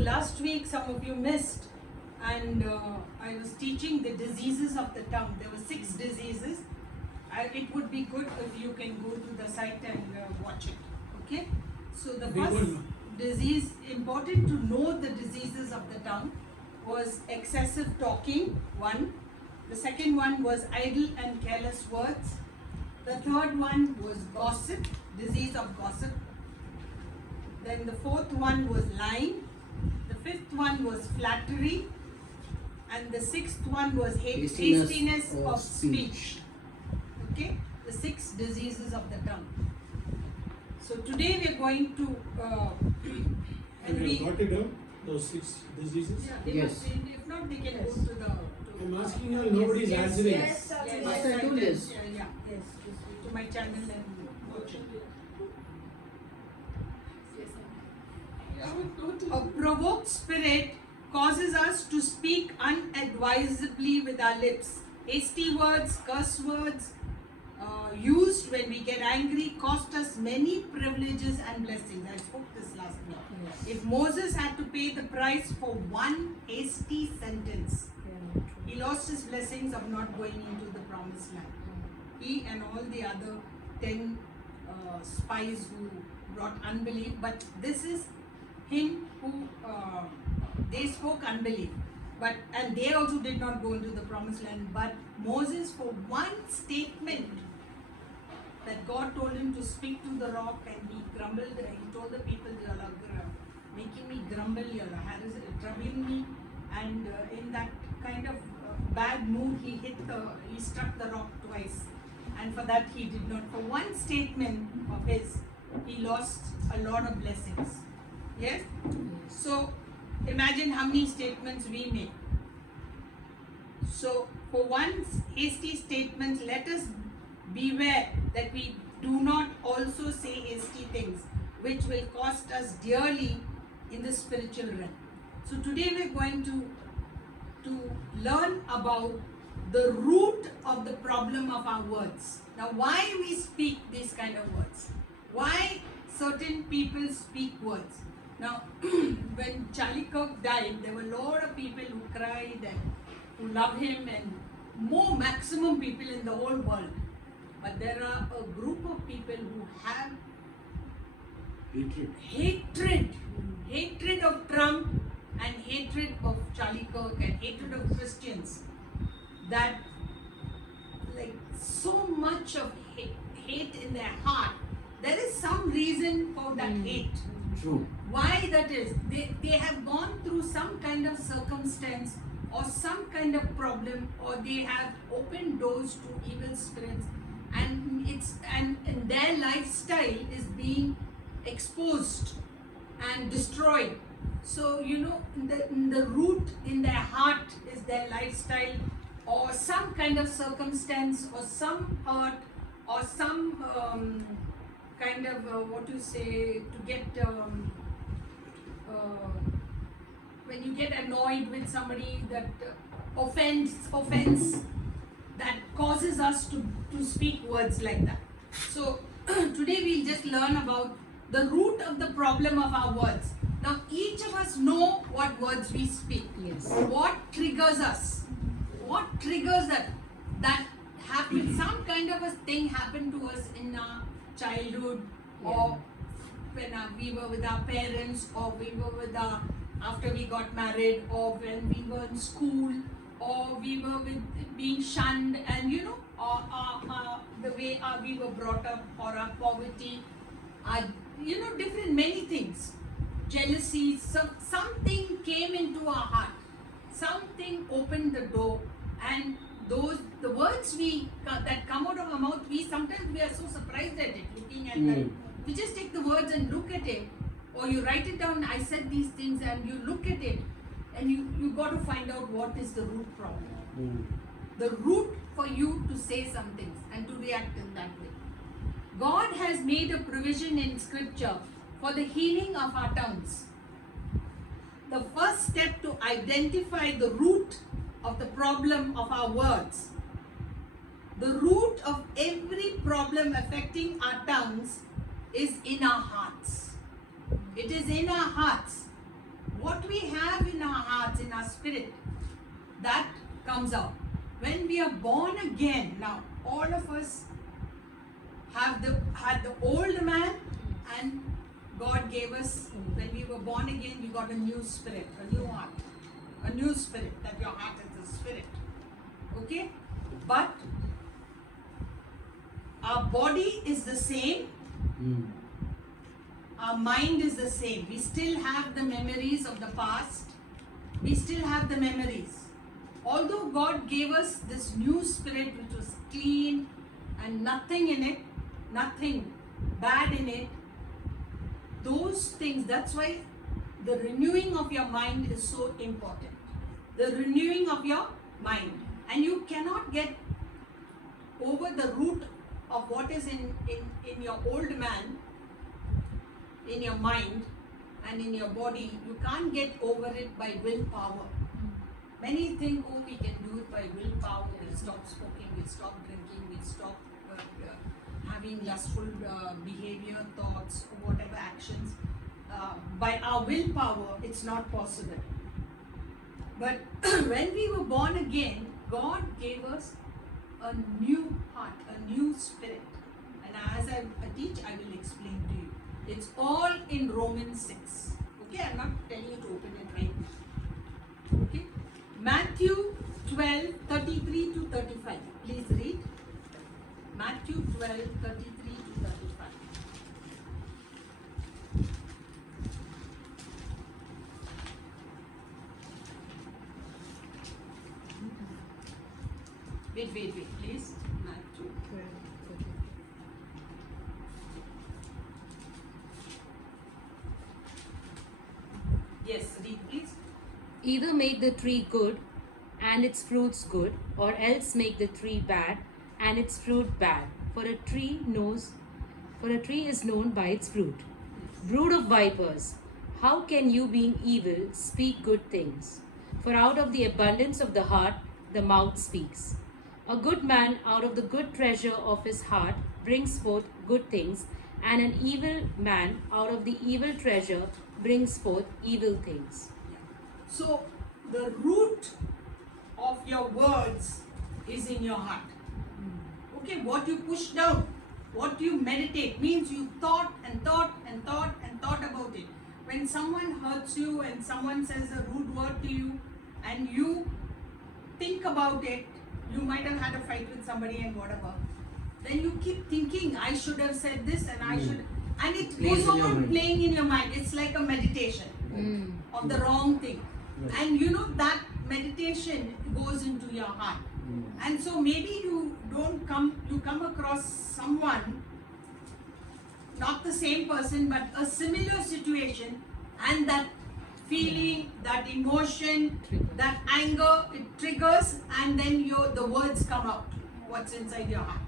Last week, some of you missed, and I was teaching the diseases of the tongue. There were 6 diseases. It would be good if you can go to the site and watch it. Okay? So, the first disease, important to know the diseases of the tongue, was excessive talking, one. The second one was idle and careless words. The third one was gossip, disease of gossip. Then the fourth one was lying. The fifth one was flattery. And the sixth one was hastiness of speech. Okay? The 6 diseases of the tongue. So today we are going to Have you got it down, those 6 diseases? Yeah, they Yes. must, if not, they can go to the. I'm asking you, nobody is answering. Yes, Master, I do can, this. yeah, yes, to my channel and watch it. A provoked spirit causes us to speak unadvisedly with our lips. Hasty words, curse words, used when we get angry, cost us many privileges and blessings. I spoke this last week. Yes. If Moses had to pay the price for one hasty sentence, he lost his blessings of not going into the promised land. He and all the other 10 spies who brought unbelief, but this is him who they spoke unbelief, and they also did not go into the promised land. But Moses, for one statement that God told him to speak to the rock, and he grumbled. He told the people, "You are making me grumble. You are troubling me." And in that kind of bad mood, he struck the rock twice, and for that he did not. For one statement of his, he lost a lot of blessings. Yes. So imagine how many statements we make. So for one hasty statement, let us beware that we do not also say hasty things, which will cost us dearly in the spiritual realm. So today we are going to learn about the root of the problem of our words. Now, why we speak these kind of words? Why certain people speak words? Now, when Charlie Kirk died, there were a lot of people who cried and who love him, and maximum people in the whole world. But there are a group of people who have hatred of Trump, and hatred of Charlie Kirk, and hatred of Christians. That, like, so much of hate in their heart. There is some reason for that hate. True. Why that is? They have gone through some kind of circumstance or some kind of problem, or they have opened doors to evil spirits, and their lifestyle is being exposed and destroyed. So in the root in their heart is their lifestyle, or some kind of circumstance, or some hurt, or some kind of to get when you get annoyed with somebody, that offense that causes us to speak words like that. So today we'll just learn about the root of the problem of our words. Now each of us know what words we speak. Yes. What triggers us? What triggers that happens? Some kind of a thing happened to us in our childhood, or when we were with our parents, or we were with after we got married, or when we were in school, or we were being shunned, and or the way we were brought up, or our poverty, different many things, jealousy. Something came into our heart, something opened the door, and the words that come out of our mouth, sometimes we are so surprised at it, looking at that. We just take the words and look at it, or you write it down. I said these things, and you look at it, and you got to find out what is the root problem. The root for you to say some things and to react in that way. God has made a provision in Scripture for the healing of our tongues. The first step to identify the root of the problem of our words. The root of every problem affecting our tongues is in our hearts. It is in our hearts. what we have in our hearts, in our spirit, that comes out. When we are born again, now all of us had the old man, and God gave us, when we were born again, we got a new spirit, a new heart, a new spirit, that your heart is a spirit. Okay? But our body is the same, our mind is the same. We still have the memories of the past, we still have the memories. Although God gave us this new spirit which was clean and nothing in it, nothing bad in it, those things, that's why the renewing of your mind is so important. The renewing of your mind. And you cannot get over the root of what is in your old man, in your mind and in your body. You can't get over it by willpower. Many think, oh, we can do it by willpower. We'll stop smoking, we'll stop drinking, we'll stop having lustful behavior, thoughts, or whatever actions. By our willpower, it's not possible. But when we were born again, God gave us a new heart, a new spirit. And as I teach, I will explain to you. It's all in Romans 6. Okay, I'm not telling you to open it right now. Okay, Matthew 12, 33 to 35. Please read. Matthew 12, 33 to 35. Wait, please. Matthew 12. Yes, read please. Either make the tree good and its fruits good, or else make the tree bad and its fruit bad. For a tree is known by its fruit. Brood of vipers, how can you, being evil, speak good things? For out of the abundance of the heart the mouth speaks. A good man out of the good treasure of his heart brings forth good things, and an evil man out of the evil treasure brings forth evil things. So the root of your words is in your heart. Okay, what you push down, what you meditate, means you thought and thought and thought and thought about it. When someone hurts you and someone says a rude word to you and you think about it, you might have had a fight with somebody and whatever. Then you keep thinking, I should have said this and I should, and it goes on playing in your mind. It's like a meditation of the wrong thing. And you know that meditation goes into your heart. And so maybe you come across someone, not the same person, but a similar situation, and that feeling, that emotion, that anger, it triggers, and then the words come out, what's inside your heart,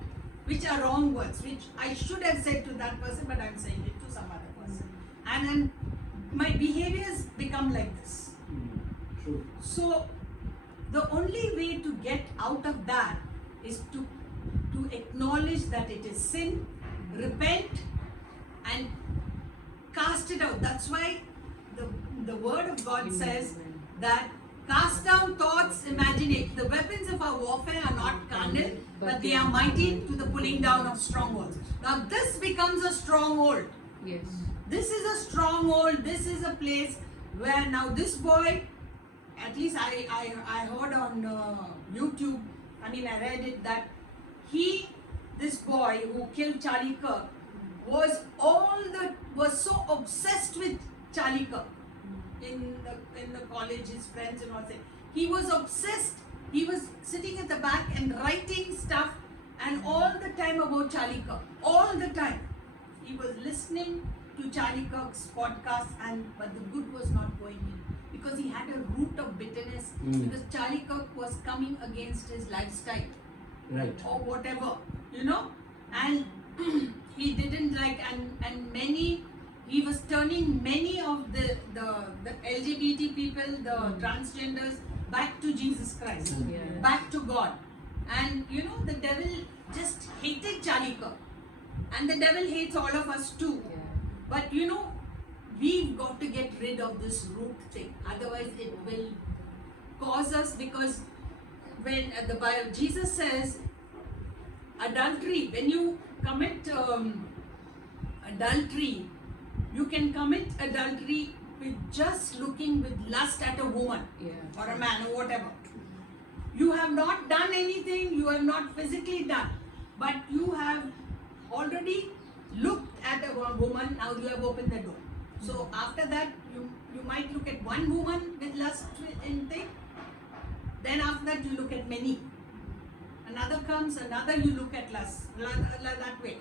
which are wrong words, which I should have said to that person, but I'm saying it to some other person. And then my behaviors become like this. True. So the only way to get out of that is to acknowledge that it is sin, repent, and cast it out. That's why the word of God says that cast down thoughts, imagination. The weapons of our warfare are not carnal, but they are mighty to the pulling down of strongholds. Now this becomes a stronghold. Yes. This is a stronghold. This is a place where now this boy, at least I heard on YouTube, I read it, that this boy who killed Charlie Kirk was so obsessed with Charlie Kirk in the college, his friends and all that. He was obsessed. He was sitting at the back and writing stuff, and all the time about Charlie Kirk. All the time. He was listening to Charlie Kirk's podcast, but the good was not going in. Because he had a root of bitterness, because Charlie Kirk was coming against his lifestyle, Right. or whatever, and he didn't like, and he was turning many of the LGBT people, the transgenders, back to Jesus Christ, back to God. And the devil just hated Charlie Kirk, and the devil hates all of us too. But we've got to get rid of this root thing. Otherwise, it will cause us, because when the Bible, Jesus says, adultery, when you commit adultery, you can commit adultery with just looking with lust at a woman or a man or whatever. You have not done anything, you have not physically done, but you have already looked at a woman, now you have opened the door. So after that, you might look at one woman with lust in thing, then after that you look at many. Another comes, another you look at lust, that way.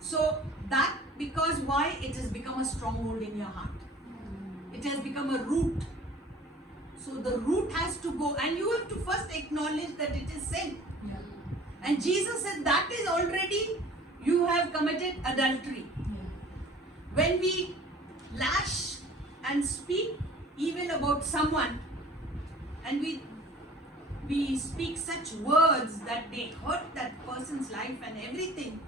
So that, because why? It has become a stronghold in your heart. It has become a root. So the root has to go, and you have to first acknowledge that it is sin. And Jesus said that is already, you have committed adultery. When we lash and speak evil about someone, and we speak such words that they hurt that person's life and everything,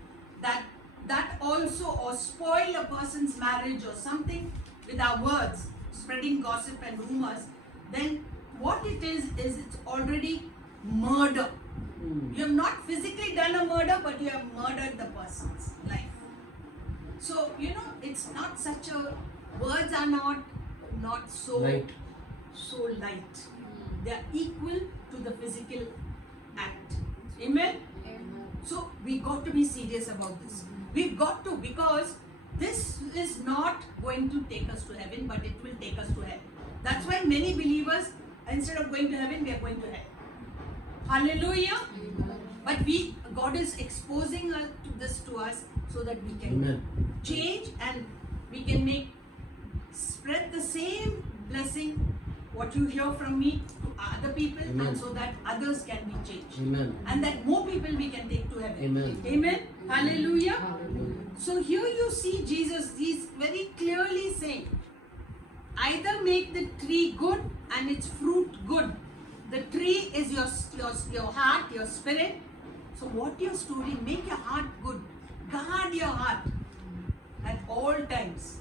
that also, or spoil a person's marriage or something with our words, spreading gossip and rumors, then what it is it's already murder. You have not physically done a murder, but you have murdered the person's life. So, it's not such a, words are not so Light. so light. They are equal to the physical act. Amen? So we got to be serious about this. We've got to, because this is not going to take us to heaven, but it will take us to hell. That's why many believers, instead of going to heaven, we are going to hell. Hallelujah. But God is exposing this to us so that we can change, and we can spread the same blessing, what you hear from me, to other people, and so that others can be changed. And that more people we can take to heaven. Amen. Hallelujah. So here you see Jesus, he's very clearly saying, either make the tree good and its fruit good. The tree is your heart, your spirit. So what your story, make your heart good. Guard your heart at all times.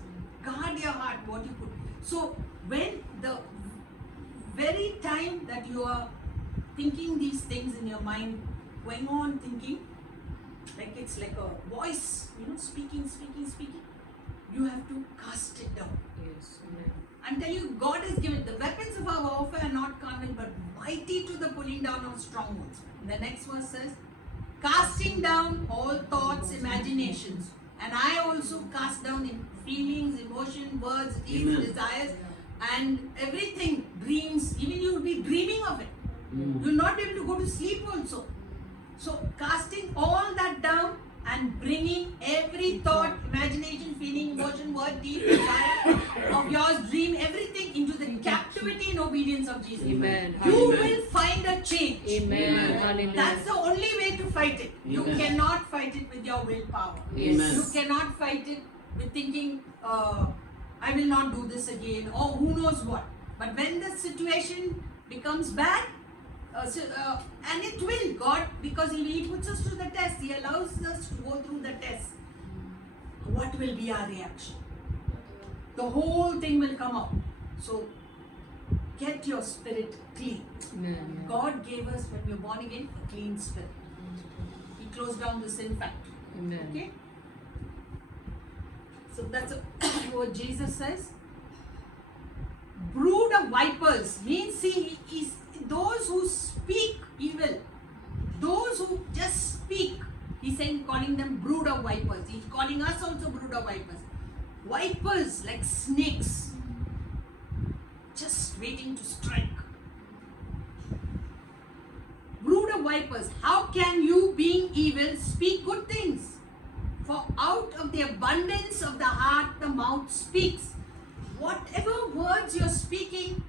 Guard your heart, what you put. So when the very time that you are thinking these things in your mind, going on thinking, like it's like a voice, speaking, you have to cast it down. Yes. Amen. Until God has given the weapons of our warfare are not carnal but mighty to the pulling down of strongholds. The next verse says, casting down all thoughts, imaginations, and I also cast down in feelings, emotion, words, deeds, desires, and everything, dreams. Even you will be dreaming of it. You will not be able to go to sleep also. So casting all that down and bringing every thought, imagination, feeling, emotion, word, deed, desire of yours, dream, everything into the captivity and obedience of Jesus. Amen. You Hallelujah. will find a change. Amen. Hallelujah. That's the only way to fight it. You cannot fight it with your willpower. Yes. You cannot fight it with thinking, I will not do this again, or who knows what. But when the situation becomes bad, and it will, God, because He puts us to the test, He allows us to go through the test. What will be our reaction? The whole thing will come out. So, get your spirit clean. Amen. God gave us, when we are born again, a clean spirit. He closed down the sin factory. Amen. Okay? So that's what Jesus says. Brood of vipers means, see, those who speak evil, those who just speak, he's saying, calling them brood of vipers. He's calling us also brood of vipers. Vipers like snakes, just waiting to strike. Brood of vipers, how can you, being evil, speak good things? For out of the abundance of the heart, the mouth speaks. Whatever words you're speaking,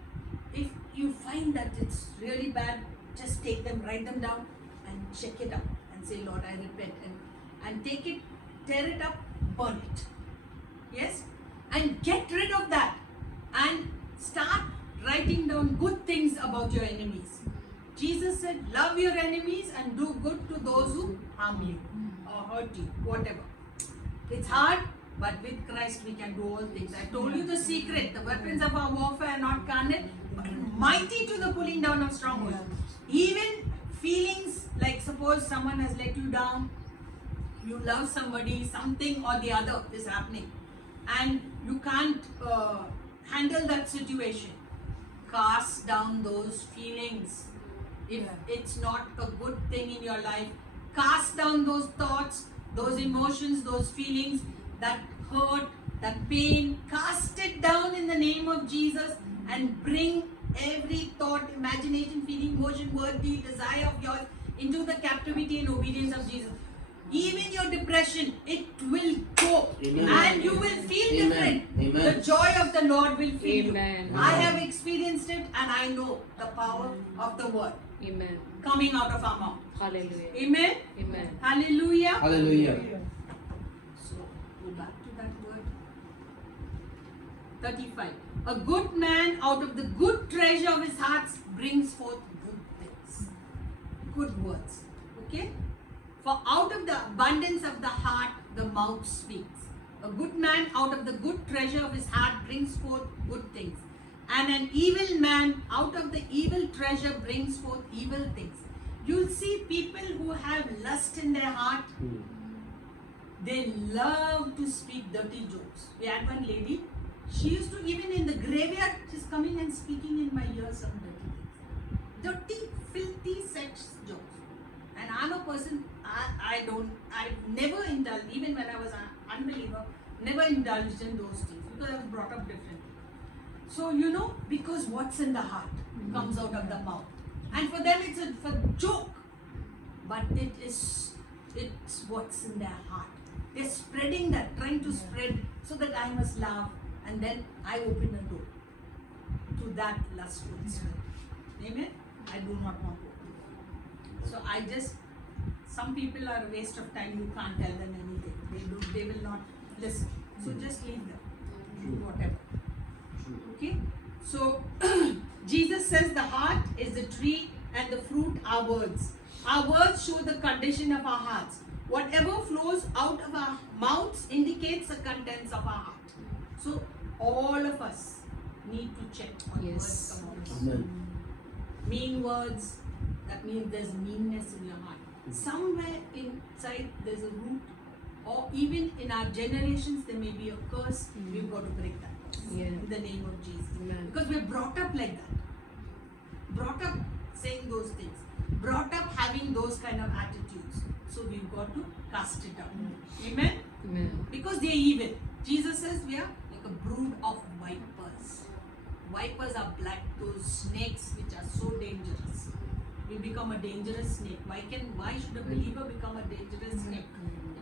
if you find that it's really bad, just take them, write them down and check it out and say, Lord, I repent, and take it, tear it up, burn it. Yes? And get rid of that and start writing down good things about your enemies. Jesus said, love your enemies and do good to those who harm you or hurt you, whatever. It's hard, But with Christ we can do all things. I told you the secret. The weapons of our warfare are not carnal, but mighty to the pulling down of strongholds. Even feelings like suppose someone has let you down, you love somebody, something or the other is happening, and you can't handle that situation. Cast down those feelings. If it's not a good thing in your life, cast down those thoughts, those emotions, those feelings, that hurt, that pain. Cast it down in the name of Jesus and bring every thought, imagination, feeling, emotion, word, deed, desire of yours into the captivity and obedience of Jesus. Even your depression, it will go. Amen. And you will feel Amen. different. Amen. The joy of the Lord will fill Amen. you. I have experienced it and I know the power of the word Amen. coming out of our mouth. Hallelujah. Amen. Amen. Hallelujah. Hallelujah. So go back to that word. 35. A good man out of the good treasure of his heart brings forth good things. Good words. Okay? For out of the abundance of the heart, the mouth speaks. A good man out of the good treasure of his heart brings forth good things. And an evil man out of the evil treasure brings forth evil things. You'll see people who have lust in their heart, they love to speak dirty jokes. We had one lady, she used to, even in the graveyard, she's coming and speaking in my ear some dirty things. Dirty, filthy sex jokes. And I'm a person, I've never indulged, even when I was an unbeliever, never indulged in those things because I was brought up differently. So, because what's in the heart comes out of the mouth. And for them it's a joke. But it's what's in their heart. They're spreading that, trying to spread so that I must laugh, and then I open a door to that lustful spirit. Amen? I do not want to. So some people are a waste of time, you can't tell them anything. They will not listen. So just leave them. Do whatever. Okay? So Jesus says the heart is the tree and the fruit are words. Our words show the condition of our hearts. Whatever flows out of our mouths indicates the contents of our heart. So all of us need to check what words come out of us. Amen. Mean words, that means there's meanness in your heart. Somewhere inside there's a root, or even in our generations there may be a curse. We've got to break that curse in the name of Jesus. Amen. Because we're brought up like that. Brought up saying those things. Brought up having those kind of attitudes. So we've got to cast it out. Amen? Amen. Because they're evil. Jesus says we are like a brood of vipers. Vipers are black, those snakes which are so dangerous. We become a dangerous snake. Why should a believer become a dangerous snake?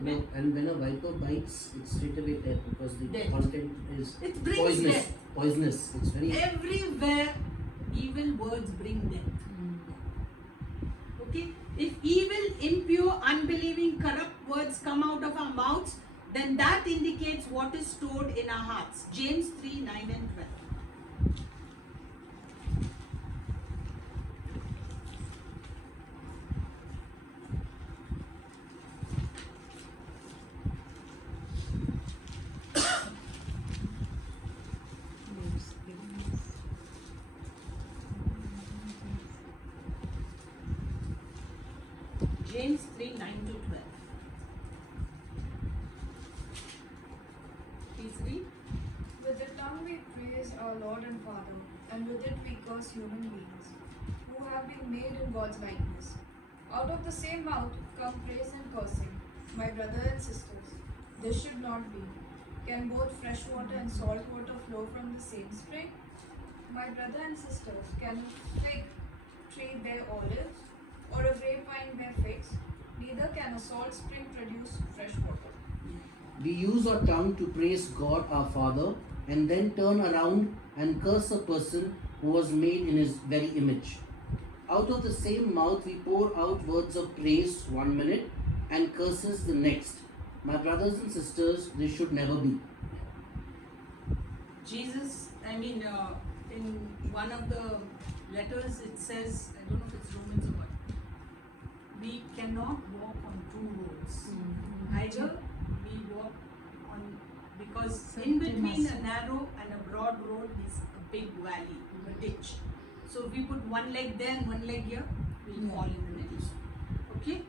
No, and when a viper bites, it's straight away death because the Death. content is It brings poisonous. death. Poisonous. It's very. Everywhere evil words bring death. Okay? If evil, impure, unbelieving, corrupt words come out of our mouths, then that indicates what is stored in our hearts. James 3, 9 and 12. James 3, 9 to 12. Please read. With the tongue we praise our Lord and Father, and with it we curse human beings, who have been made in God's likeness. Out of the same mouth come praise and cursing. My brothers and sisters, this should not be. Can both fresh water and salt water flow from the same spring? My brothers and sisters, can a fig tree bear olives, or a grapevine bear figs? Neither can a salt spring produce fresh water. We use our tongue to praise God our Father and then turn around and curse a person who was made in His very image. Out of the same mouth we pour out words of praise 1 minute and curses the next. My brothers and sisters, this should never be. Jesus, in one of the letters it says, I don't know if it's Romans or what, we cannot walk on two roads. Either we walk on Because in between a narrow and a broad road is a big valley, a ditch. So if we put one leg there and one leg here, we'll fall in the middle. Okay?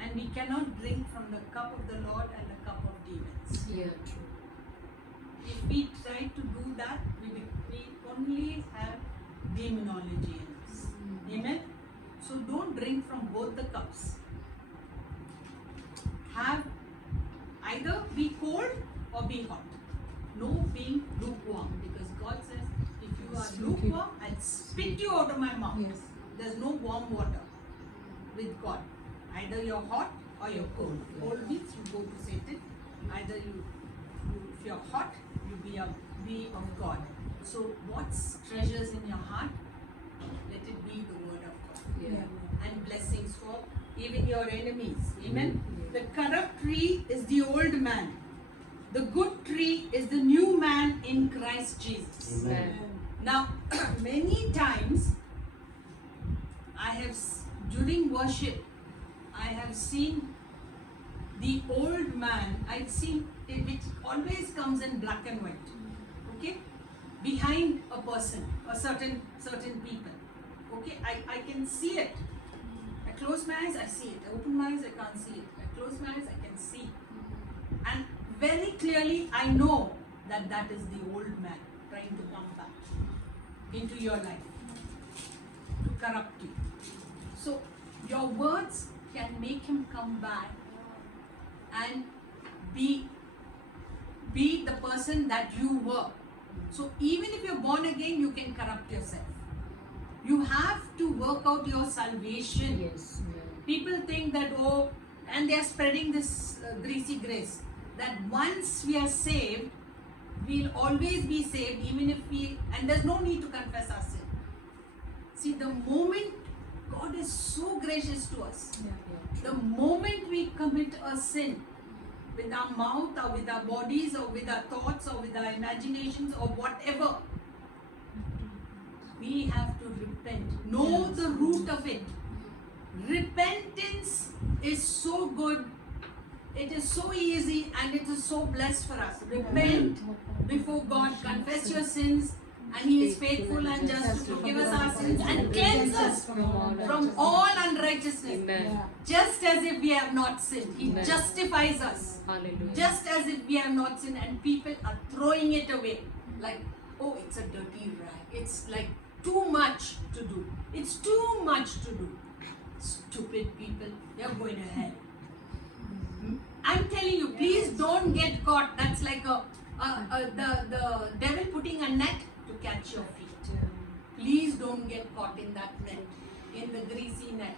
And we cannot drink from the cup of the Lord and the cup of demons. Yeah, true. If we try to do that, we only have demonology in us. Amen? So don't drink from both the cups. Have either be cold or be hot. No being lukewarm, because God says, if you are lukewarm, I'll spit you out of my mouth. Yes. There's no warm water with God. Either you're hot or you're cold. Cold means you go to Satan. Either if you're hot, you be of God. So what's treasures in your heart? Let it be the word of God. Yeah. And blessings for even your enemies. Amen. The corrupt tree is the old man. The good tree is the new man in Christ Jesus. Amen. Now, many times I have, during worship, I have seen the old man. I've seen it, which always comes in black and white. Okay, behind a person, a certain people. Okay, I can see it. I close my eyes, I see it. I open my eyes, I can't see it. I close my eyes, I can see. And very clearly, I know that that is the old man trying to come back into your life to corrupt you. So your words can make him come back and be the person that you were. So even if you're born again, you can corrupt yourself. You have to work out your salvation. Yes. Yeah. People think that, oh, and they are spreading this greasy grace, that once we are saved, we'll always be saved, even if and there's no need to confess our sin. See, the moment God is so gracious to us, the moment we commit a sin with our mouth or with our bodies or with our thoughts or with our imaginations or whatever, we have to repent. Know the root of it. Repentance is so good. It is so easy and it is so blessed for us. Repent before God. Confess your sins, and He is faithful and just to forgive us our sins and cleanse us from all unrighteousness. Amen. Just as if we have not sinned. He Amen. justifies us. Hallelujah. Just as if we have not sinned, and people are throwing it away. Like, oh, it's a dirty rag. It's like too much to do. It's too much to do. Stupid people, you're going to hell. I'm telling you, please don't get caught. That's like the devil putting a net to catch your feet. Please don't get caught in that net, in the greasy net.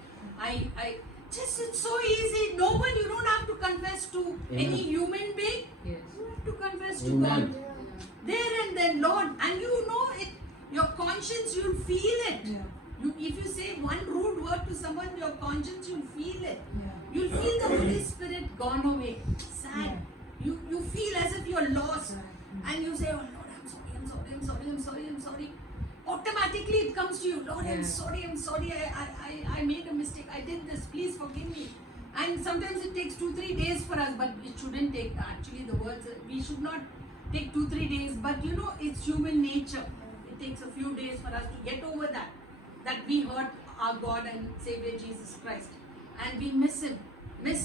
It's so easy. No one, you don't have to confess to any human being. Yes. You have to confess to Amen. God. There and then, Lord, and you know it. Your conscience, you'll feel it. If you say one rude word to someone, your conscience, you'll feel it. You'll feel the Holy Spirit gone away. Sad. You feel as if you're lost. And you say, oh Lord, I'm sorry. Automatically it comes to you, Lord, I'm sorry, I made a mistake, I did this, please forgive me. And sometimes it takes 2-3 days for us, but it shouldn't take, actually the words, we should not take 2-3 days, but you know, it's human nature. It takes a few days for us to get over that we hurt our God and Savior Jesus Christ. And we miss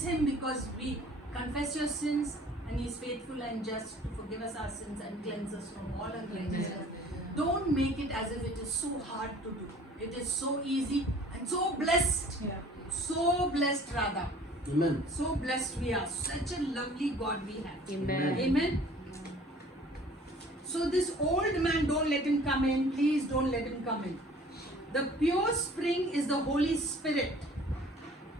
Him because we confess your sins, and He is faithful and just to forgive us our sins and cleanse us from all unrighteousness. Don't make it as if it is so hard to do. It is so easy and so blessed. So blessed rather. Amen. So blessed we are. Such a lovely God we have. Amen. Amen. So this old man, don't let him come in. Please don't let him come in. The pure spring is the Holy Spirit.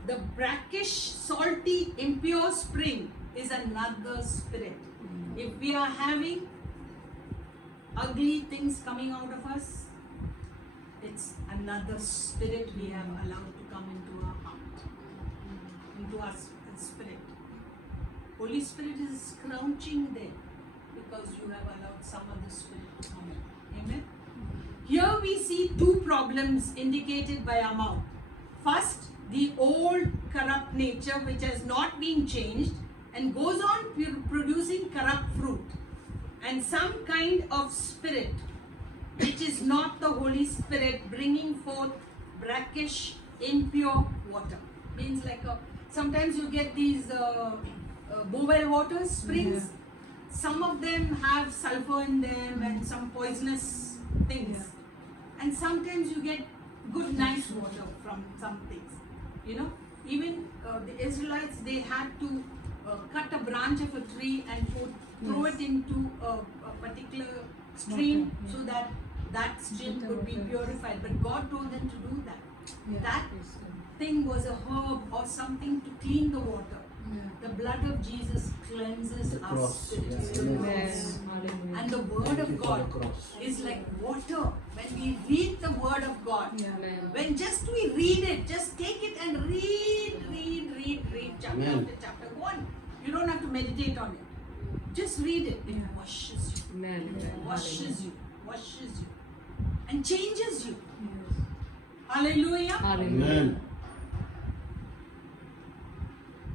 The brackish, salty, impure spring is another spirit. If we are having ugly things coming out of us, it's another spirit we have allowed to come into our heart, into our spirit. Holy Spirit is crouching there because you have allowed some other spirit to come in. Amen. Here we see two problems indicated by our mouth. First, the old corrupt nature which has not been changed, and goes on producing corrupt fruit and some kind of spirit which is not the Holy Spirit, bringing forth brackish, impure water. Means like sometimes you get these bowel water springs. Some of them have sulfur in them and some poisonous things. And sometimes you get good, nice water from some things. You know, even the Israelites, they had to cut a branch of a tree and throw it into a particular stream so that that stream could be purified. But God told them to do that. That thing was a herb or something to clean the water. The blood of Jesus cleanses The our cross. spirit. Yes. Amen. Amen. And the word Thank of you for God the cross. is like water. When we read the word of God, Amen. when just we read it, just take it and read chapter Amen. after chapter. Go on. You don't have to meditate on it. Just read it. It washes you. Amen. Washes you. Washes you. And changes you. Hallelujah. Hallelujah. Amen.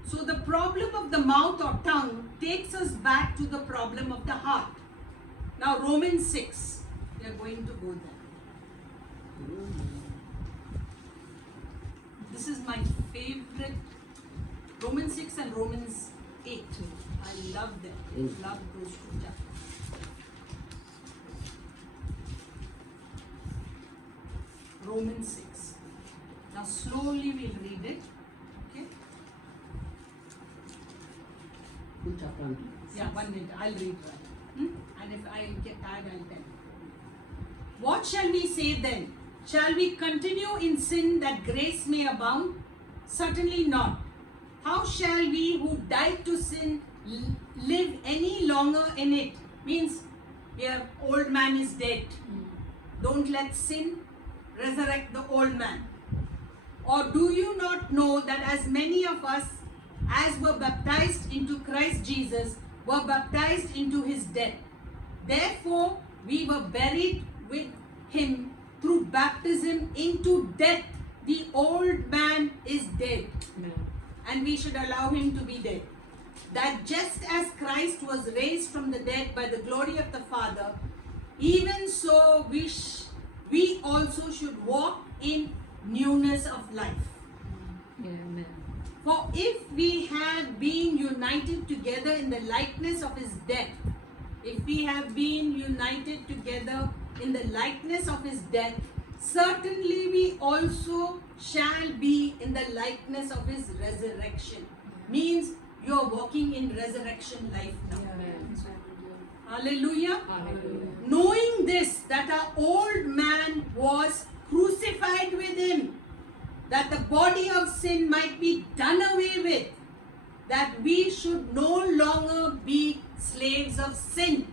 So the problem of the mouth or tongue takes us back to the problem of the heart. Now Romans 6, we are going to go there. This is my favorite. Romans 6 and Romans 8. I love them. Love those two chapters. Romans 6. Now slowly we'll read it. Okay? Full chapter until. Yeah, 1 minute. I'll read right. And if I get tired, I'll tell you. What shall we say then? Shall we continue in sin that grace may abound? Certainly not. How shall we who died to sin live any longer in it? Means your old man is dead. Don't let sin resurrect the old man. Or do you not know that as many of us as were baptized into Christ Jesus were baptized into his death? Therefore we were buried with him through baptism into death. The old man is dead, Amen. and we should allow him to be dead. That just as Christ was raised from the dead by the glory of the Father, even so we also should walk in newness of life. Yeah, amen. For if we have been united together in the likeness of his death, if we have been united together in the likeness of his death, certainly we also shall be in the likeness of his resurrection. Means you are walking in resurrection life now. Amen. Hallelujah. Hallelujah. Knowing this, that our old man was crucified with him, that the body of sin might be done away with, that we should no longer be slaves of sin.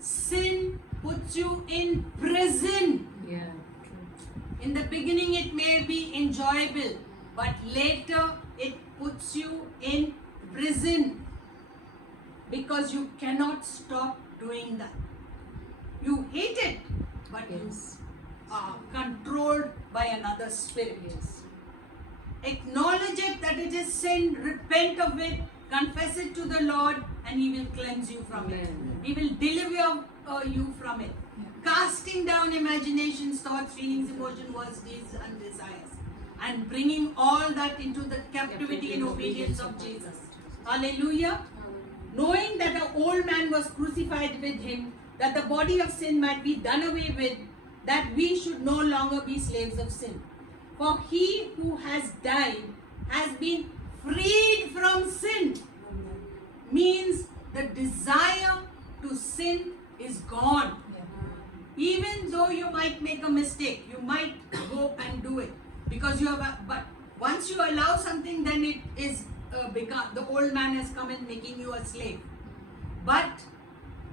Sin puts you in prison. Yeah, true. In the beginning it may be enjoyable, but later it puts you in prison because you cannot stop doing that. You hate it, but Yes. you are controlled by another spirit. Yes. Acknowledge it that it is sin, repent of it, confess it to the Lord, and He will cleanse you from it. Amen. He will deliver you from it. Casting down imaginations, thoughts, feelings, emotions, words, deeds, and desires, and bringing all that into the captivity and obedience of Jesus. Hallelujah. Knowing that the old man was crucified with him, that the body of sin might be done away with, that we should no longer be slaves of sin. For he who has died has been freed from sin. Means the desire to sin is gone. Even though you might make a mistake, you might go and do it because you have. But once you allow something, then it is become the old man has come in making you a slave. But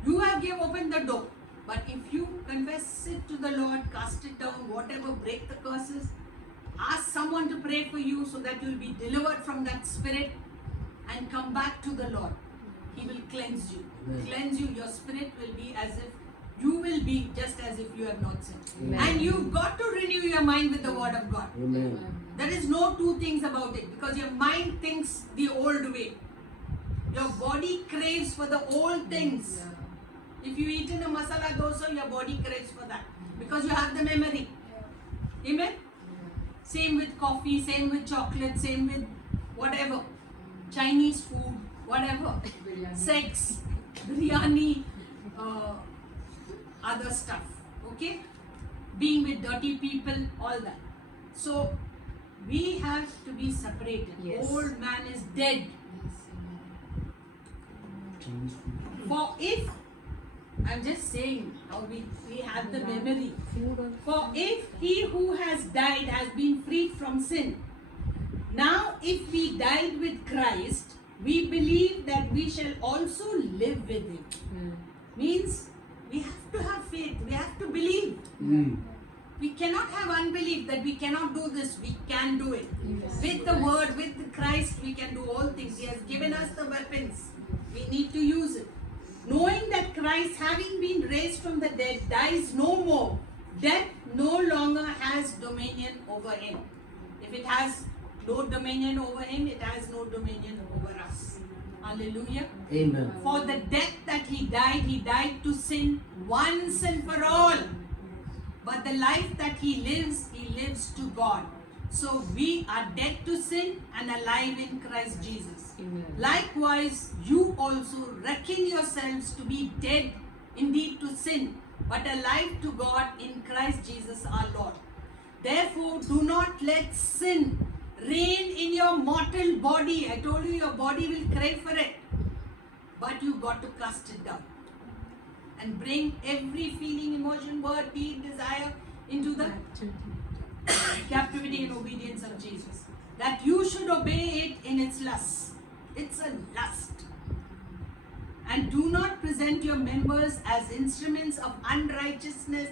you have opened the door. But if you confess it to the Lord, cast it down, whatever, break the curses, ask someone to pray for you so that you will be delivered from that spirit and come back to the Lord. He will cleanse you. Amen. Cleanse you. Your spirit will be as if you will be just as if you have not sinned. Amen. And you've got to renew your mind with the word of God. Amen. There is no two things about it, because your mind thinks the old way. Your body craves for the old things. If you eat in a masala dosa, your body craves for that because you have the memory. Amen? Same with coffee, same with chocolate, same with whatever. Chinese food, whatever. Sex, biryani, other stuff. Okay? Being with dirty people, all that. So, we have to be separated. Yes. Old man is dead. Chinese food. For if, I'm just saying how we have the memory. For if he who has died has been freed from sin, now if we died with Christ, we believe that we shall also live with him. Means we have to have faith, we have to believe. We cannot have unbelief that we cannot do this, we can do it. With the word, with Christ, we can do all things. He has given us the weapons. We need to use it. Knowing that Christ, having been raised from the dead, dies no more, death no longer has dominion over him. If it has no dominion over him, it has no dominion over us. Hallelujah. Amen. For the death that he died to sin once and for all. But the life that he lives to God. So we are dead to sin and alive in Christ Jesus. Amen. Likewise, you also reckon yourselves to be dead indeed to sin, but alive to God in Christ Jesus our Lord. Therefore, do not let sin reign in your mortal body. I told you your body will crave for it, but you got to cast it down and bring every feeling, emotion, word, deed, desire into the captivity and obedience of Jesus. That you should obey it in its lust. It's a lust. And do not present your members as instruments of unrighteousness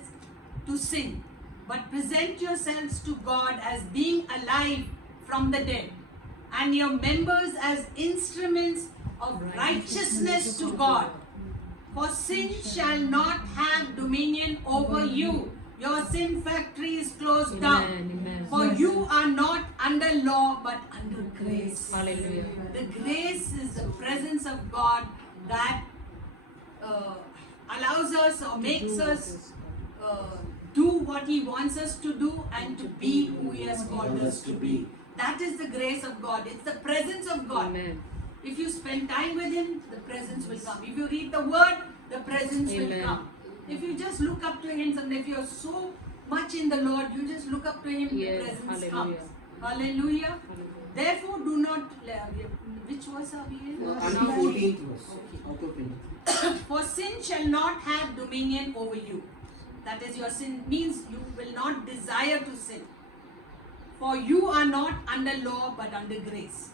to sin, but present yourselves to God as being alive from the dead, and your members as instruments of righteousness to God. For sin shall not have dominion over you. Your sin factory is closed down. Amen. For you are not under law but under grace. Hallelujah. The grace is the presence of God that allows us or makes us do what He wants us to do and to be who He has called us to be. That is the grace of God. It's the presence of God. Amen. If you spend time with Him, the presence will come. If you read the Word, the presence will Amen. come. If you just look up to Him, and if you are so much in the Lord, you just look up to Him, Yes, the presence hallelujah. comes. Hallelujah. Therefore, do not. Which verse are we in? Until 14th verse. Out of 20. For sin shall not have dominion over you. That is, your sin means you will not desire to sin. For you are not under law but under grace.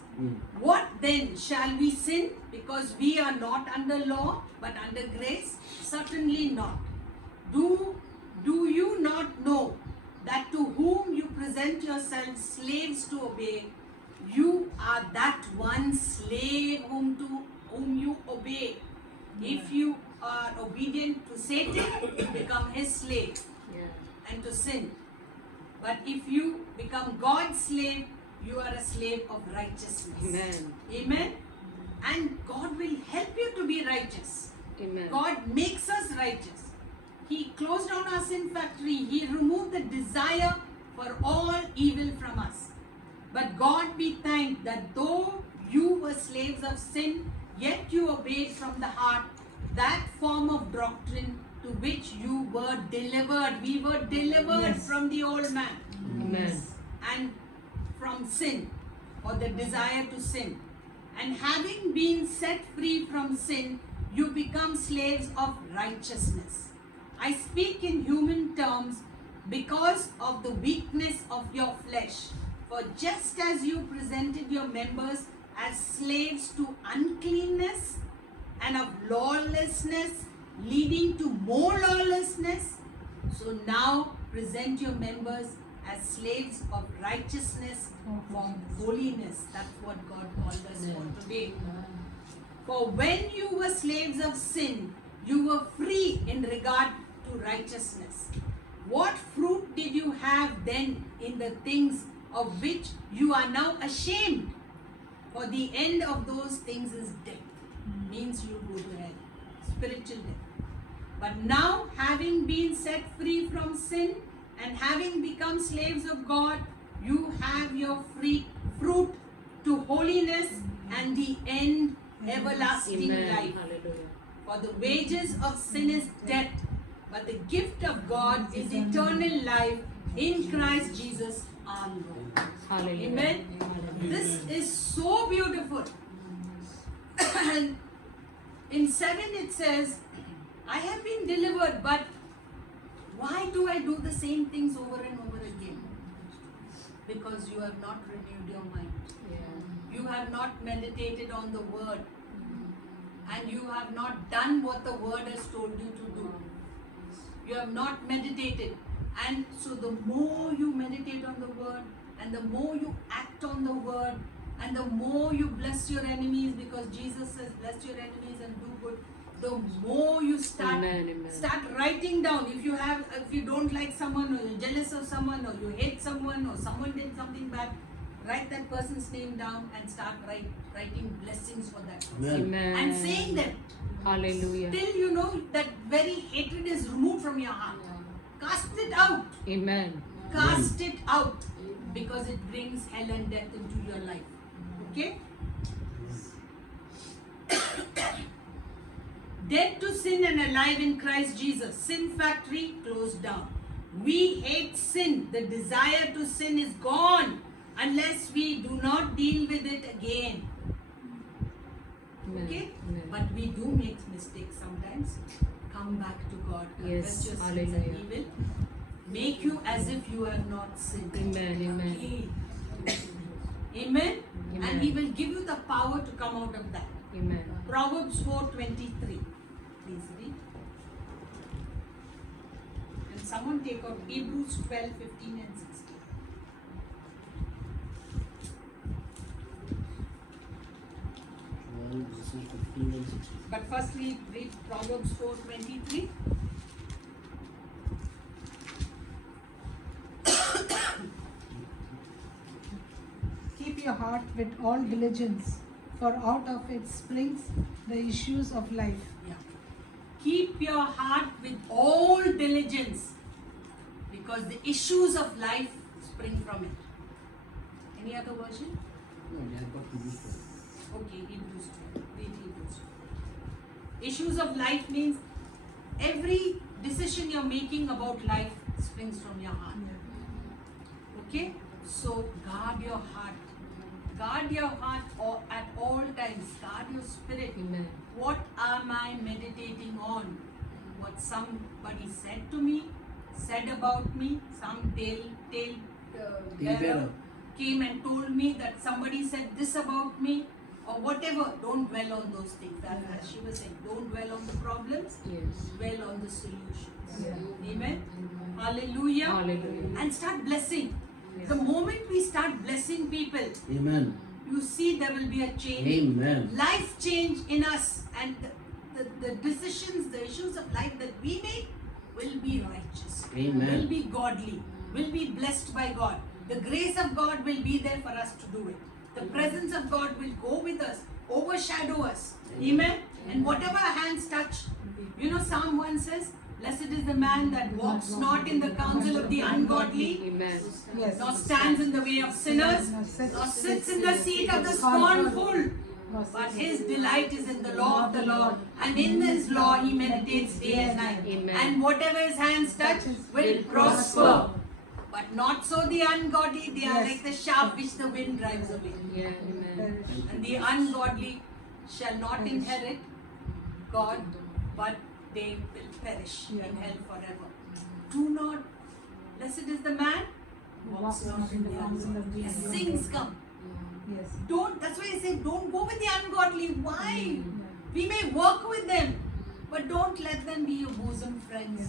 What then? Shall we sin because we are not under law but under grace? Certainly not. Do you not know that to whom you present yourselves slaves to obey, you are that one slave whom you obey? If you are obedient to Satan, you become his slave and to sin. But if you become God's slave, you are a slave of righteousness. Amen. Amen. And God will help you to be righteous. Amen. God makes us righteous. He closed down our sin factory. He removed the desire for all evil from us. But God be thanked that though you were slaves of sin, yet you obeyed from the heart that form of doctrine to which you were delivered. We were delivered from the old man. Amen. And from sin, or the desire to sin. And having been set free from sin, you become slaves of righteousness. I speak in human terms because of the weakness of your flesh. For just as you presented your members as slaves to uncleanness and of lawlessness, leading to more lawlessness, so now present your members as slaves of righteousness for holiness. That's what God called us for today. For when you were slaves of sin, you were free in regard to righteousness. What fruit did you have then in the things of which you are now ashamed? For the end of those things is death. Means you go to hell. Spiritual death. But now, having been set free from sin and having become slaves of God, you have your free fruit to holiness and the end everlasting Amen. life. Hallelujah. For the wages of sin is death, but the gift of God is eternal life in Christ Jesus our Lord. Hallelujah. Amen. This is so beautiful. And in 7 it says, I have been delivered, but why do I do the same things over and over again? Because you have not renewed your mind. Yeah. You have not meditated on the word. And you have not done what the word has told you to do. You have not meditated. And so the more you meditate on the word, and the more you act on the word, and the more you bless your enemies, because Jesus says bless your enemies and do good, the more you start Amen. start writing down. If you don't like someone, or you're jealous of someone, or you hate someone, or someone did something bad, write that person's name down and start writing blessings for that person. Amen. And saying them Hallelujah. till you know that very hatred is removed from your heart. Cast it out. Amen. Cast it out, because it brings hell and death into your life. Okay? Dead to sin and alive in Christ Jesus. Sin factory closed down. We hate sin. The desire to sin is gone unless we do not deal with it again. Amen. Okay? Amen. But we do make mistakes sometimes. Come back to God. Confess Yes. your sins, Hallelujah. and He will make you as if you have not sinned. Amen. Amen. Okay. Amen. Amen. And He will give you the power to come out of that. Amen. Proverbs 4:23. Please read. And someone take out Hebrews 12:15 and 16. Well, this is 15 and 16. But first we read Proverbs 4:23. Keep your heart with all diligence, for out of it springs the issues of life. Yeah. Keep your heart with all diligence, because the issues of life spring from it. Any other version? No, they have got Hebrews 12. Okay, Hebrews 12. Read Hebrews 12. Issues of life means every decision you're making about life springs from your heart. Okay? So guard your heart. Guard your heart at all times. Guard your spirit. Amen. What am I meditating on? What somebody said to me, said about me, some tale came and told me that somebody said this about me, or whatever. Don't dwell on those things. That, as she was saying, don't dwell on the problems, Yes. dwell on the solutions. Yeah. Amen. Hallelujah. Hallelujah. And start blessing. Yes. The moment we start blessing people, Amen. you see there will be a change. Amen. Life change in us, and the decisions, the issues of life that we make will be righteous, Amen. will be godly, will be blessed by God. The grace of God will be there for us to do it. The presence of God will go with us, overshadow us. Amen. And whatever our hands touch, you know, Psalm 1 says, blessed is the man that walks not in the counsel of the ungodly, Amen. Yes. nor stands in the way of sinners, nor sits in the seat of the scornful. But his delight is in the law of the Lord, and in his law he meditates day and night. Amen. And whatever his hands touch will prosper. But not so the ungodly, they are Yes. like the shaft which the wind drives away. Yeah. Amen. And the ungodly shall not inherit God, but they will perish in hell forever. Do not, blessed is the man who walks not in the counsel of the blessings come. Yes. Don't, that's why I say don't go with the ungodly. Why? We may work with them, but don't let them be your bosom friends.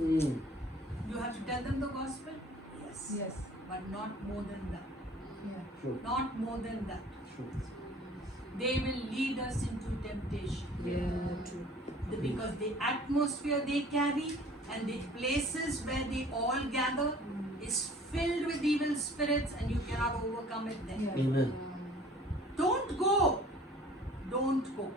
Mm. You have to tell them the gospel, yes, Yes. but not more than that. Yeah. Sure. Not more than that. Sure. They will lead us into temptation. Yeah. True. Because the atmosphere they carry and the places where they all gather is filled with evil spirits, and you cannot overcome it then. Amen. Don't go. Don't go.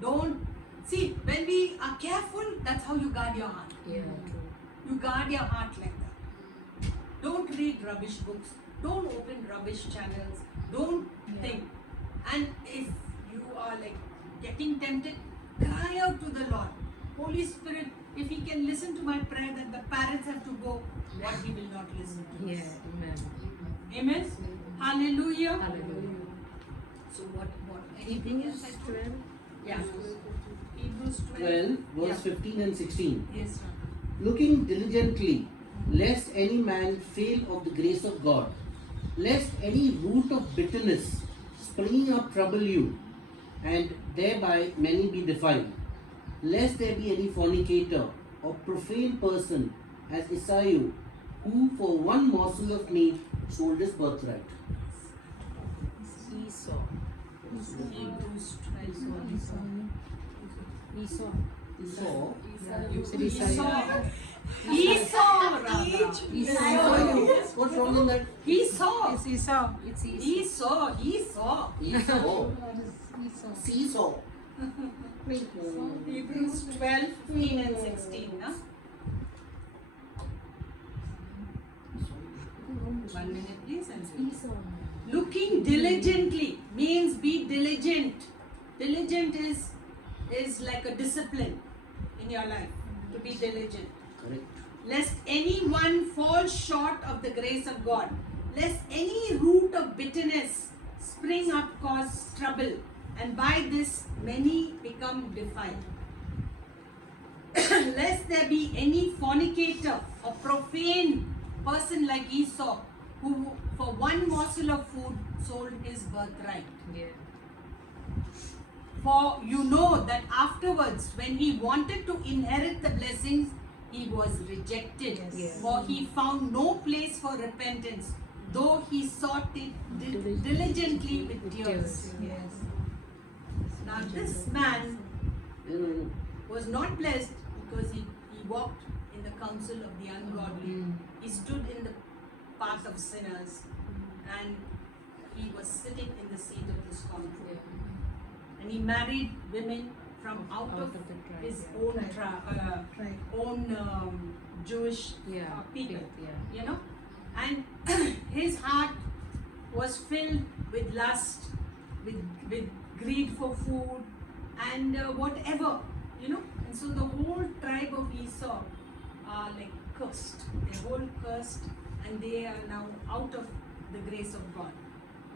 Don't see, when we are careful, that's how you guard your heart. Yeah, true. You guard your heart like that. Don't read rubbish books. Don't open rubbish channels. Don't think. And if you are like getting tempted, cry out to the Lord. Holy Spirit, if He can listen to my prayer that the parents have to go, what He will not listen to Yeah, us. amen. Amen. Hallelujah. Hallelujah. So what anything else? Hebrews I told? 12. Yeah. Hebrews 12, 12. verse 15 and 16. Yes, sir. Looking diligently, lest any man fail of the grace of God, lest any root of bitterness springing up trouble you, and thereby many be defiled, lest there be any fornicator or profane person as Esau, who for one morsel of meat sold his birthright. Esau. Hebrews 12. Esau. Esau? You said Esau. Esau, Radha. What's wrong in that? Esau. It's Esau. It's Esau. Esau. Esau. Esau. Seesaw. Hebrews 12, 15 and 16. Huh? 1 minute, please. And see. Esau. Looking diligently means be diligent. Diligent is like a discipline in your life, to be diligent. Correct. Lest anyone fall short of the grace of God, lest any root of bitterness spring up cause trouble, and by this many become defiled. Lest there be any fornicator or profane person like Esau, who for one morsel of food sold his birthright. Yeah. For you know that afterwards, when he wanted to inherit the blessings, he was rejected. Yes. Yes. For he found no place for repentance, though he sought it diligently with tears. Yes. Now this man was not blessed because he walked in the counsel of the ungodly. He stood in the path of sinners, and he was sitting in the seat of the scornful. And he married women from out of the tribe, his yeah. own Right. own Jewish Yeah. people, Yeah. you know, and his heart was filled with lust, with greed for food, and whatever, you know. And so the whole tribe of Esau are like cursed. They're whole cursed, and they are now out of the grace of God.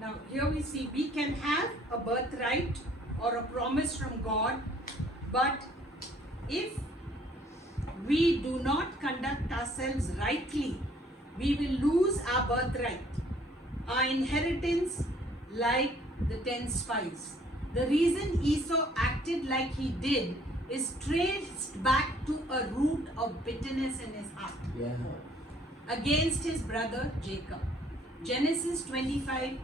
Now here we see we can have a birthright or a promise from God, but if we do not conduct ourselves rightly, we will lose our birthright, our inheritance, like the 10 spies. The reason Esau acted like he did is traced back to a root of bitterness in his heart Yeah. against his brother Jacob. Genesis 25,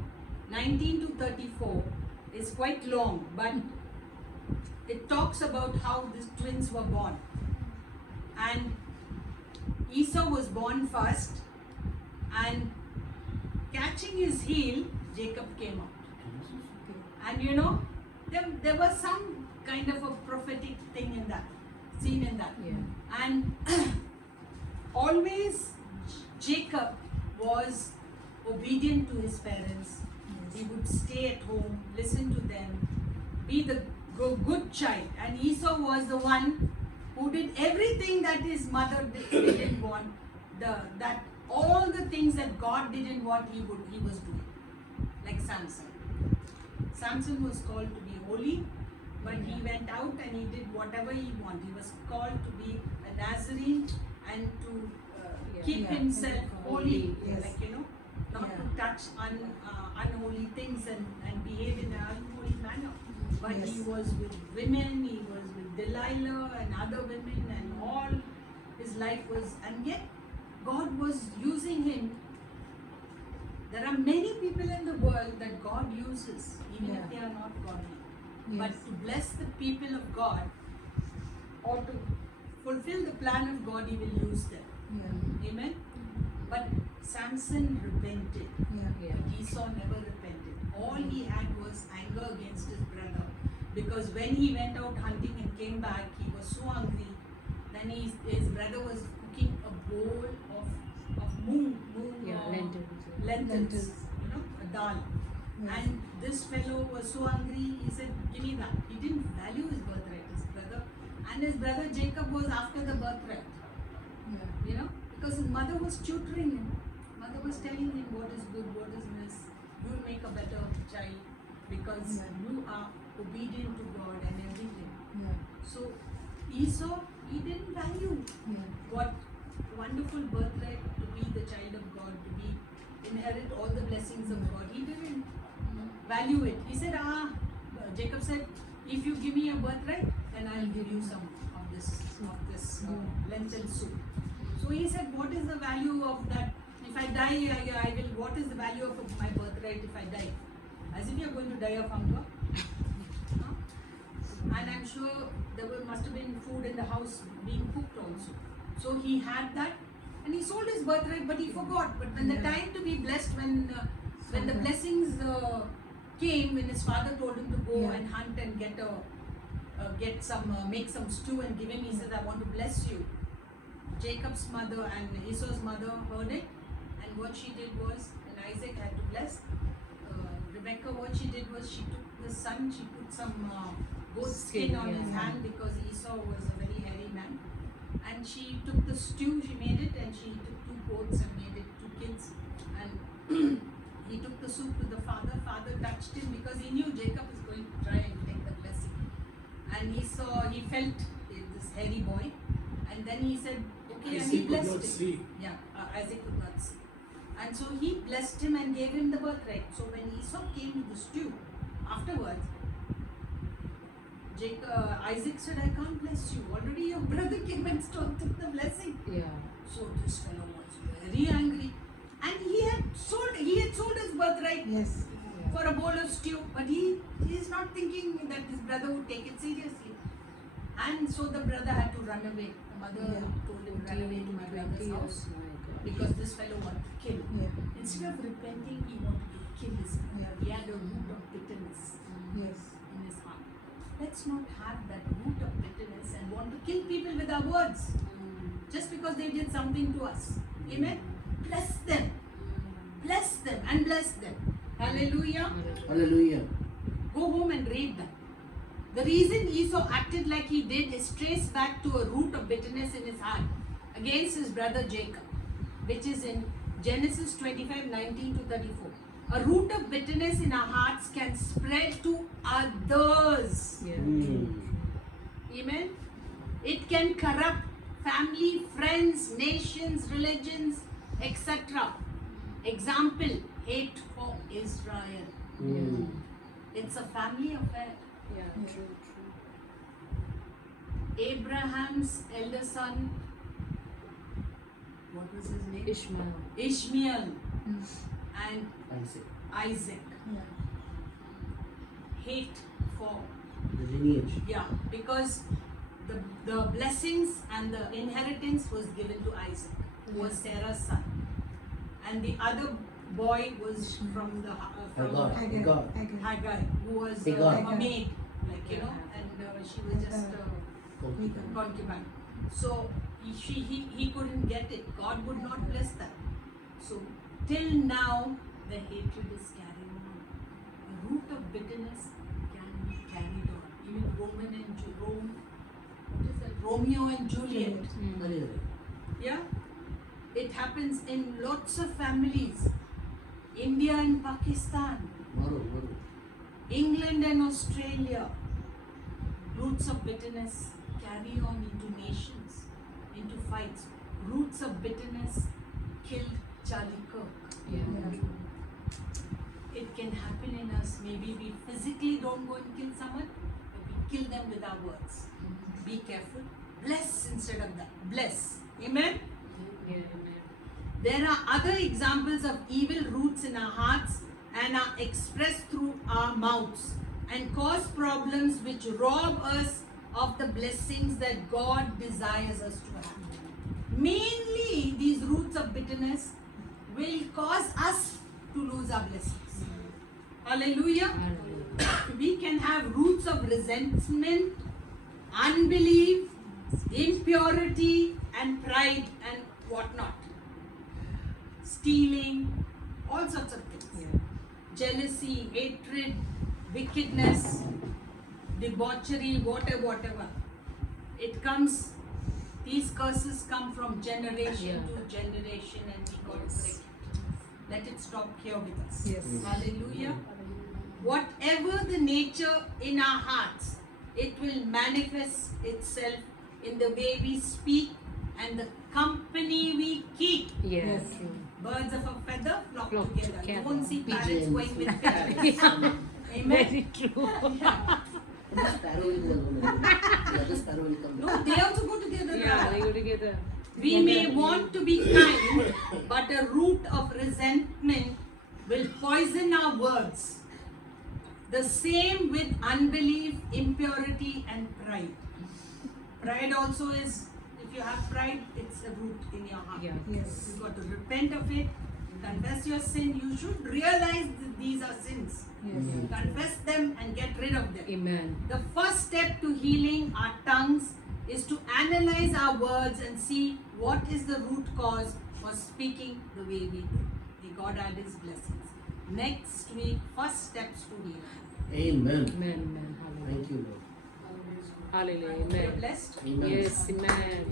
19 to 34 is quite long, but it talks about how these twins were born. And Esau was born first, and catching his heel, Jacob came out. And you know, there was some kind of a prophetic thing in that, scene in that. Yeah. And always Jacob was obedient to his parents. He would stay at home, listen to them, be the good child. And Esau was the one who did everything that his mother didn't want. That all the things that God didn't want, he was doing. Like Samson. Samson was called to be holy, but he went out and he did whatever he wanted. He was called to be a Nazarene and to keep himself holy, Yes. like you know, not to touch unholy things and behave in an unholy manner. But he Yes. was with women, he was with Delilah and other women, and all his life was, and yet God was using him. There are many people in the world that God uses, even if they are not godly. But to bless the people of God, or to fulfill the plan of God, He will use them. Yeah. Amen. But Samson repented. Yeah. Yeah. But Esau never repented. All he had was anger against his brother. Because when he went out hunting and came back, he was so hungry. Then his brother was cooking a bowl of moong Yeah, lentils. lentils, you know, a dal. Yes. And this fellow was so hungry, he said, give me that. He didn't value his birthright, his brother. And his brother Jacob was after the birthright, Yeah. you know, because his mother was tutoring him. Mother was telling him what is good, what is miss. You will make a better child because Yeah. you are obedient to God and everything. Yeah. So Esau, he didn't value Yeah. what wonderful birthright to be the child of God, to be inherit all the blessings of God. He didn't value it. He said, Jacob said, if you give me a birthright, then I'll give you some of this lentil soup. So he said, what is the value of that? If I die, I will. What is the value of my birthright if I die? As if you're going to die of hunger. Huh? And I'm sure must have been food in the house being cooked also. So he had that, and he sold his birthright, but he forgot. But when the Yeah. time to be blessed, when the blessings came, when his father told him to go Yeah. and hunt and make some stew and give him, he said, "I want to bless you." Jacob's mother and Esau's mother heard it, and what she did was, when Isaac had to bless Rebecca, what she did was she took the son, she put some goat skin on his yeah. hand because Esau was a very hairy man, and she took the stew, she made it, and she took 2 goats and made it 2 kids, and he took the soup to the father. Father touched him because he knew Jacob is going to try and take the blessing, and he felt this hairy boy, and then he said, okay, and Isaac he could blessed not him. see. Yeah, Isaac could not see. And so he blessed him and gave him the birthright. So when Esau came to the stew, afterwards, Isaac said, I can't bless you. Already your brother came and took the blessing. Yeah. So this fellow was very angry. And he had sold his birthright Yes. for a bowl of stew, but he is not thinking that his brother would take it seriously. And so the brother had to run away. The mother Yeah. told him, run away to my brother's house because this fellow wanted to kill him. Yeah. Instead of repenting, he wanted to kill his brother. Yeah. He had a root of bitterness Yes. in his heart. Let's not have that root of bitterness and want to kill people with our words just because they did something to us. Amen? Bless them. Bless them and bless them. Hallelujah. Hallelujah. Go home and read that. The reason Esau acted like he did is traced back to a root of bitterness in his heart against his brother Jacob, which is in Genesis 25:19 to 34. A root of bitterness in our hearts can spread to others. Yeah. Amen. It can corrupt family, friends, nations, religions, etc. Example, hate for Israel. Mm. It's a family affair. Yeah. Yeah. True. True. Abraham's elder son, what was his name? Ishmael. Ishmael Mm. and Isaac. Isaac. Yeah. Hate for, The lineage. yeah, because the blessings and the inheritance was given to Isaac, who was Sarah's son, and the other boy was from the Hagar. Hagar. Hagar, who was Hagar. a maid, like you know, and she was just concubine. So he couldn't get it. God would not bless that. So till now the hatred is carrying on. The root of bitterness can be carried on. Even Romeo and Juliet. Hallelujah. Yeah, it happens in lots of families. India and Pakistan, Maru. England and Australia. Roots of bitterness carry on into nations, into fights. Roots of bitterness killed Charlie Kirk. Yeah. It can happen in us. Maybe we physically don't go and kill someone, but we kill them with our words. Be careful. Bless instead of that. Bless. Amen? Yeah. Amen. There are other examples of evil roots in our hearts and are expressed through our mouths and cause problems which rob us of the blessings that God desires us to have. Mainly, these roots of bitterness will cause us to lose our blessings. Hallelujah. Hallelujah. We can have roots of resentment, unbelief, impurity, and pride, and whatnot. Stealing, all sorts of things. Yeah. Jealousy, hatred, wickedness, debauchery, whatever. It comes, these curses come from generation Yeah. to generation, and we got to Yes. break it. Let it stop here with us. Yes. Hallelujah. Whatever the nature in our hearts, it will manifest itself in the way we speak and the company we keep. Yes. Yes. True. Birds of a feather flock Flock together. You together. won't see parrots Pigeons. going with pigeons. Yeah. Amen. Very true. Yeah. The sparrow will go alone. The other sparrow will come No, back. they also go together. Yeah, they go together. We may want to be kind, but a root of resentment will poison our words. The same with unbelief, impurity, and pride. Pride also is, if you have pride, it's a root in your heart. Yeah. Yes. You've got to repent of it, confess your sin. You should realize that these are sins. Yes. Confess them and get rid of them. Amen. The first step to healing our tongues is to analyze our words and see what is the root cause for speaking the way we do. May God add His blessings. Next week, first steps to healing. Amen. Amen. Amen. Hallelujah. Thank you, Lord. Hallelujah. You're Amen. blessed. Amen. Yes. Amen.